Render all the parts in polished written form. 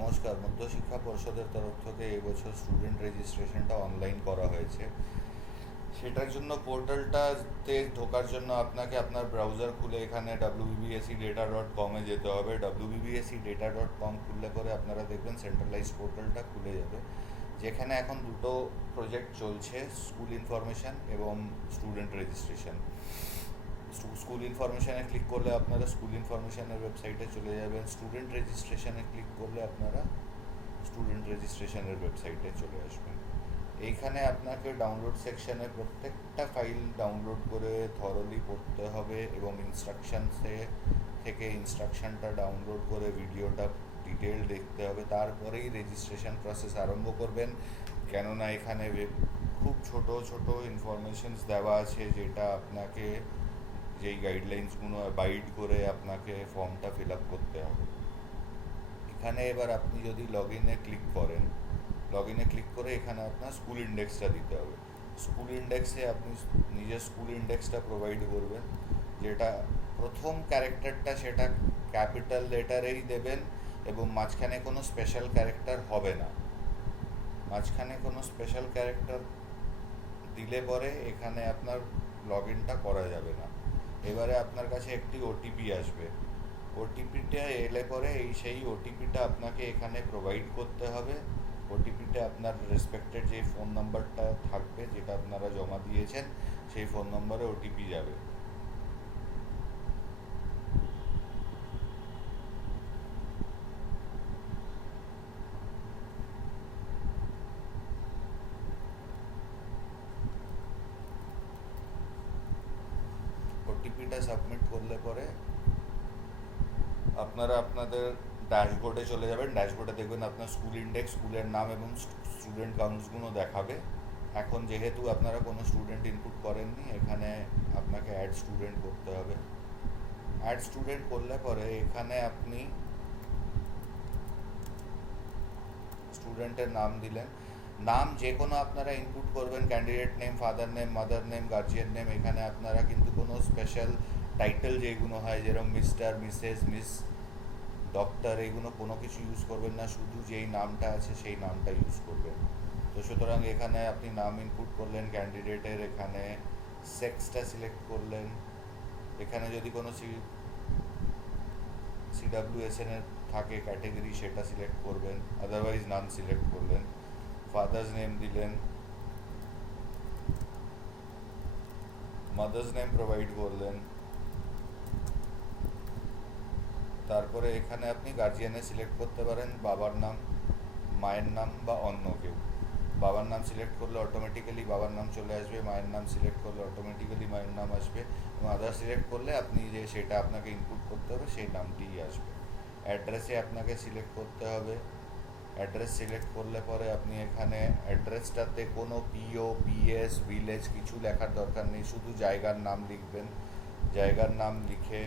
নমস্কার। মধ্যশিক্ষা পর্ষদের তরফ থেকে এবছর স্টুডেন্ট রেজিস্ট্রেশনটা অনলাইন করা হয়েছে। সেটার জন্য পোর্টালটাতে ঢোকার জন্য আপনাকে আপনার ব্রাউজার খুলে এখানে wbbsedata.com-এ যেতে হবে। wbbsedata.com খুললে পরে আপনারা দেখবেন সেন্ট্রালাইজ পোর্টালটা খুলে যাবে, যেখানে এখন দুটো প্রজেক্ট চলছে, স্কুল ইনফরমেশন এবং স্টুডেন্ট রেজিস্ট্রেশন। স্কুল ইনফরমেশানে ক্লিক করলে আপনারা স্কুল ইনফরমেশানের ওয়েবসাইটে চলে যাবেন। স্টুডেন্ট রেজিস্ট্রেশনে ক্লিক করলে আপনারা স্টুডেন্ট রেজিস্ট্রেশনের ওয়েবসাইটে চলে আসবেন। এইখানে আপনাকে ডাউনলোড সেকশানে প্রত্যেকটা ফাইল ডাউনলোড করে থরলি পড়তে হবে এবং ইনস্ট্রাকশানসে থেকে ইনস্ট্রাকশানটা ডাউনলোড করে ভিডিওটা ডিটেল দেখতে হবে। তারপরেই রেজিস্ট্রেশন প্রসেস আরম্ভ করবেন, কেননা এখানে খুব ছোট ছোট ইনফরমেশনস দেওয়া আছে, যেটা আপনাকে যেই গাইডলাইন্সগুলো বাইড করে আপনাকে ফর্মটা ফিল আপ করতে হবে। এখানে এবার আপনি যদি লগ ইনে ক্লিক করেন, লগ ইনে ক্লিক করে এখানে আপনার স্কুল ইন্ডেক্সটা দিতে হবে। স্কুল ইন্ডেক্সে আপনি নিজের স্কুল ইন্ডেক্সটা প্রোভাইড করবেন, যেটা প্রথম ক্যারেক্টারটা সেটা ক্যাপিটাল লেটারেই দেবেন এবং মাঝখানে কোনো স্পেশাল ক্যারেক্টার হবে না। মাঝখানে কোনো স্পেশাল ক্যারেক্টার দিলে পরে এখানে আপনার লগ ইনটা করা যাবে না। এবারে আপনার কাছে একটি ওটিপি আসবে। ওটিপিটা এলে পরে সেই ওটিপিটা আপনাকে এখানে প্রোভাইড করতে হবে। ওটিপিটা আপনার রেসপেক্টেড যে ফোন নাম্বারটা থাকবে, যেটা আপনারা জমা দিয়েছেন, সেই ফোন নম্বরে ওটিপি যাবে। ওটিপিটা সাবমিট করলে পরে আপনারা আপনাদের ড্যাশবোর্ডে চলে যাবেন। ড্যাশবোর্ডে দেখবেন আপনার স্কুল ইন্ডেক্স, স্কুলের নাম এবং স্টুডেন্ট কাউন্টসগুলো দেখাবে। এখন যেহেতু আপনারা কোনো স্টুডেন্ট ইনপুট করেননি, এখানে আপনাকে অ্যাড স্টুডেন্ট করতে হবে। অ্যাড স্টুডেন্ট করলে পরে এখানে আপনি স্টুডেন্টের নাম দিলেন। নাম যে কোনো আপনারা ইনপুট করবেন, candidate name, father name, mother name, guardian name. এখানে আপনারা কিন্তু কোনো স্পেশাল টাইটেল যেগুলো হয়, যেরকম মিস্টার, মিসেস, মিস, ডক্টর, এগুলো কোনো কিছু ইউজ করবেন না, শুধু যেই নামটা আছে সেই নামটা ইউজ করবেন। তো সুতরাং এখানে আপনি নাম ইনপুট করলেন ক্যান্ডিডেটের, এখানে সেক্সটা সিলেক্ট করলেন, এখানে যদি কোনো CWSN এর থাকে ক্যাটেগরি সেটা সিলেক্ট করবেন, আদারওয়াইজ নান সিলেক্ট করলেন। ফাদার্স নেম দিলেন, মাদার্স নেম প্রোভাইড করলেন। তারপরে এখানে আপনি গার্জিয়ানে সিলেক্ট করতে পারেন বাবার নাম, মায়ের নাম বা অন্য কেউ। বাবার নাম সিলেক্ট করলে অটোমেটিক্যালি বাবার নাম চলে আসবে, মায়ের নাম সিলেক্ট করলে অটোমেটিক্যালি মায়ের নাম আসবে, এবং আদার সিলেক্ট করলে আপনি যে সেটা আপনাকে ইনপুট করতে হবে সেই নামটিই আসবে। অ্যাড্রেসে আপনাকে সিলেক্ট করতে হবে। অ্যাড্রেস সিলেক্ট করলে পরে আপনি এখানে অ্যাড্রেসটাতে কোনো পিও, পিএস, ভিলেজ কিছু লেখার দরকার নেই, শুধু জায়গার নাম লিখবেন। জায়গার নাম লিখে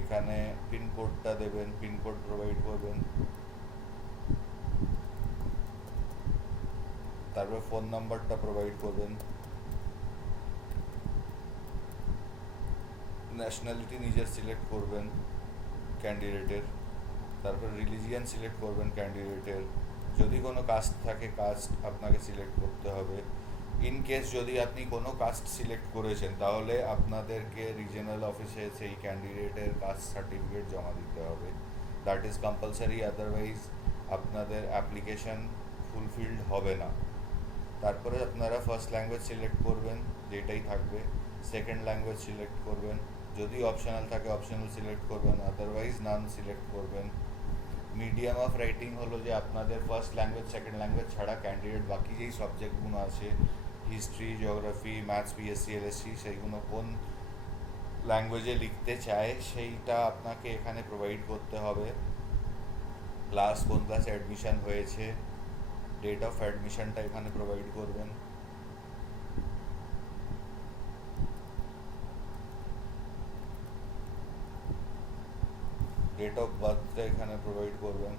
এখানে পিনকোডটা দেবেন, পিনকোড প্রোভাইড করবেন। তারপর ফোন নাম্বারটা প্রোভাইড করবেন। ন্যাশনালিটি নিজের সিলেক্ট করবেন ক্যান্ডিডেটের। তারপর রিলিজিয়ান সিলেক্ট করবেন ক্যান্ডিডেটের। যদি কোনো কাস্ট থাকে কাস্ট আপনাকে সিলেক্ট করতে হবে। ইন কেস যদি আপনি কোনো কাস্ট সিলেক্ট করেছেন, তাহলে আপনাদেরকে রিজিওনাল অফিসে সেই ক্যান্ডিডেটের কাস্ট সার্টিফিকেট জমা দিতে হবে। দ্যাট ইজ কম্পালসারি, আদারওয়াইজ আপনাদের অ্যাপ্লিকেশন ফুলফিলড হবে না। তারপরে আপনারা ফার্স্ট ল্যাঙ্গুয়েজ সিলেক্ট করবেন, যেটাই থাকবে। সেকেন্ড ল্যাঙ্গুয়েজ সিলেক্ট করবেন, যদি অপশনাল থাকে অপশনাল সিলেক্ট করবেন, আদারওয়াইজ নান সিলেক্ট করবেন। মিডিয়াম অফ রাইটিং হলো যে আপনাদের ফার্স্ট ল্যাঙ্গুয়েজ, সেকেন্ড ল্যাঙ্গুয়েজ ছাড়া ক্যান্ডিডেট বাকি যেই সাবজেক্টগুলো আছে, history, geography, maths, BSc, LSC, সেইগুলো কোন ল্যাঙ্গুয়েজে লিখতে চায় সেইটা আপনাকে এখানে প্রোভাইড করতে হবে। ক্লাস, কোন ক্লাসে অ্যাডমিশন হয়েছে, ডেট অফ অ্যাডমিশনটা এখানে প্রোভাইড করবেন। ডেট অফ বার্থটা এখানে প্রোভাইড করবেন।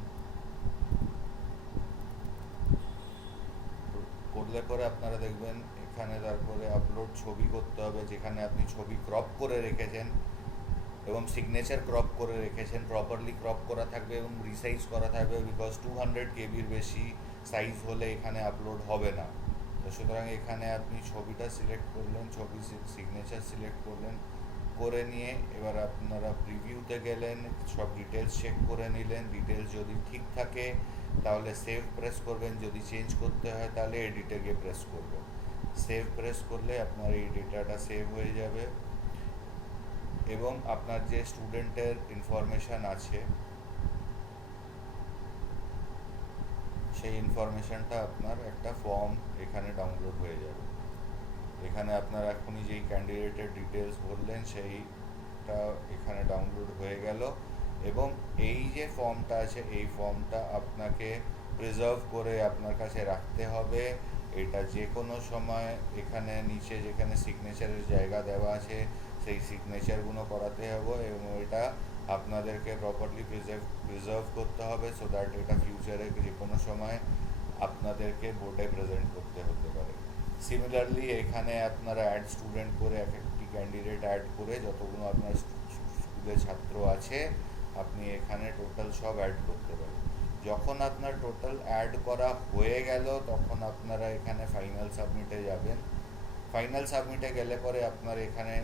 করলে পরে আপনারা দেখবেন এখানে তারপরে আপলোড ছবি করতে হবে, যেখানে আপনি ছবি ক্রপ করে রেখেছেন এবং সিগনেচার ক্রপ করে রেখেছেন, প্রপারলি ক্রপ করা থাকবে এবং রিসাইজ করা থাকবে, বিকজ 200 কেবির বেশি সাইজ হলে এখানে আপলোড হবে না। তো সুতরাং এখানে আপনি ছবিটা সিলেক্ট করলেন, ছবি সিগনেচার সিলেক্ট করলেন, করে নিয়ে এবার আপনারা প্রিভিউতে গেলেন, সব ডিটেলস চেক করে নিলেন, ডিটেলস যদি ঠিক থাকে তাহলে সেভ প্রেস করবেন, যদি চেঞ্জ করতে হয় তাহলে এডিটে গিয়ে প্রেস করবেন। সেভ প্রেস করলে আপনার এই ডেটাটা সেভ হয়ে যাবে এবং আপনার যে স্টুডেন্টের ইনফরমেশান আছে সেই ইনফরমেশানটা আপনার একটা ফর্ম এখানে ডাউনলোড হয়ে যাবে। এখানে আপনার এখনই যেই ক্যান্ডিডেটের ডিটেলস বললেন সেইটা এখানে ডাউনলোড হয়ে গেল এবং এই যে ফর্মটা আছে এই ফর্মটা আপনাকে প্রিজার্ভ করে আপনার কাছে রাখতে হবে। এটা যে কোনো সময় এখানে নিচে যেখানে সিগনেচারের জায়গা দেওয়া আছে সেই সিগনেচারগুলো করাতে হবে এবং এটা আপনাদেরকে প্রপারলি প্রিজার্ভ করতে হবে, সো দ্যাট এটা ফিউচারে যে কোনো সময় আপনাদেরকে বোর্ডে প্রেজেন্ট করতে হতে পারে। সিমিলারলি এখানে আপনারা অ্যাড স্টুডেন্ট করে এক একটি ক্যান্ডিডেট অ্যাড করে যতগুলো আপনার স্কুলে ছাত্র আছে আপনি এখানে টোটাল সব অ্যাড করতে পারেন। যখন আপনার টোটাল অ্যাড করা হয়ে গেল তখন আপনারা এখানে ফাইনাল সাবমিটে যাবেন। ফাইনাল সাবমিটে গেলে পরে আপনার এখানে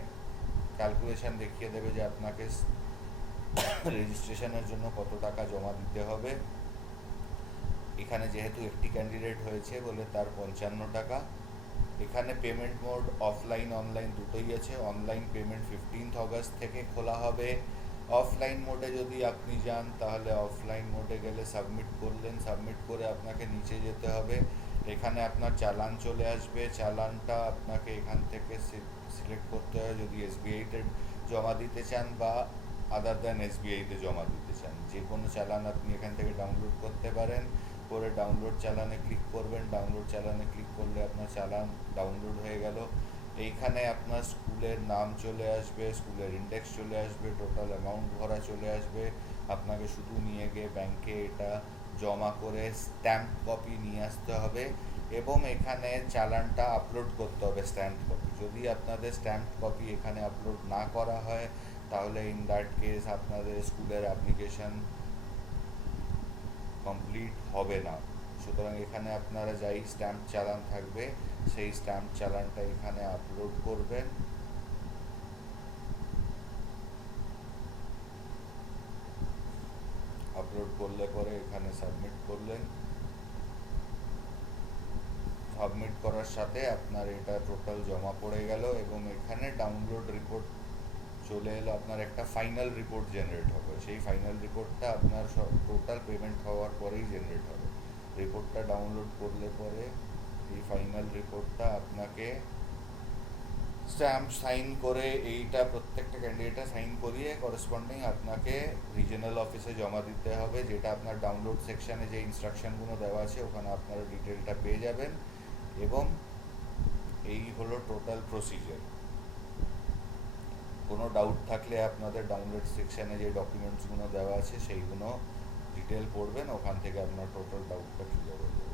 ক্যালকুলেশন দেখিয়ে দেবে যে আপনাকে রেজিস্ট্রেশনের জন্য কত টাকা জমা দিতে হবে। এখানে যেহেতু একটি ক্যান্ডিডেট হয়েছে বলে তার 55 টাকা। এখানে পেমেন্ট মোড অফলাইন অনলাইন দুটোই আছে। অনলাইন পেমেন্ট 15 অগস্ট থেকে খোলা হবে। অফলাইন মোডে যদি আপনি যান তাহলে অফলাইন মোডে গেলে সাবমিট করলেন, সাবমিট করে আপনাকে নিচে যেতে হবে। এখানে আপনার চালান চলে আসবে, চালানটা আপনাকে এখান থেকে সিলেক্ট করতে হয় যদি এসবিআইতে জমা দিতে চান বা আদার দ্যান এসবিআইতে জমা দিতে চান। যে কোনো চালান আপনি এখান থেকে ডাউনলোড করতে পারেন, করে ডাউনলোড চালানে ক্লিক করবেন। ডাউনলোড চালানে ক্লিক করলে আপনার চালান ডাউনলোড হয়ে গেল। এইখানে আপনার স্কুলের নাম চলে আসবে, স্কুলের ইন্ডেক্স চলে আসবে, টোটাল অ্যামাউন্ট ভরা চলে আসবে। আপনাকে শুধু নিয়ে গিয়ে ব্যাংকে এটা জমা করে স্ট্যাম্প কপি নিয়ে আসতে হবে এবং এখানে চালানটা আপলোড করতে হবে স্ট্যাম্প কপি। যদি আপনাদের স্ট্যাম্প কপি এখানে আপলোড না করা হয় তাহলে ইন দ্যাট কেস আপনাদের স্কুলের অ্যাপ্লিকেশন কমপ্লিট হবে না। সুতরাং এখানে আপনারা যাই স্ট্যাম্প চালান থাকবে সেই স্ট্যাম্প চালানটা এখানে আপলোড করবেন। আপলোড করলে পরে এখানে সাবমিট করলেন। সাবমিট করার সাথে আপনার এটা টোটাল জমা পড়ে গেল এবং এখানে ডাউনলোড রিপোর্ট চলে এলো। আপনার একটা ফাইনাল রিপোর্ট জেনারেট হবে, সেই ফাইনাল রিপোর্টটা আপনার সব টোটাল পেমেন্ট হওয়ার পরেই জেনারেট হবে। রিপোর্টটা ডাউনলোড করলে পরে এই ফাইনাল রিপোর্টটা আপনাকে স্ট্যাম্প সাইন করে এইটা প্রত্যেকটা ক্যান্ডিডেটে সাইন করিয়ে করেসপন্ডিং আপনাকে রিজনাল অফিসে জমা দিতে হবে, যেটা আপনার ডাউনলোড সেকশানে যে ইনস্ট্রাকশনগুলো দেওয়া আছে ওখানে আপনারা ডিটেলটা পেয়ে যাবেন। এবং এই হলো টোটাল প্রসিজার। কোনো ডাউট থাকলে আপনাদের ডাউনলোড সেকশানে যে ডকুমেন্টসগুলো দেওয়া আছে সেইগুলো ডিটেল পড়বেন, ওখান থেকে আপনার টোটাল ডাউটটা ক্লিয়ার হয়ে যাবে।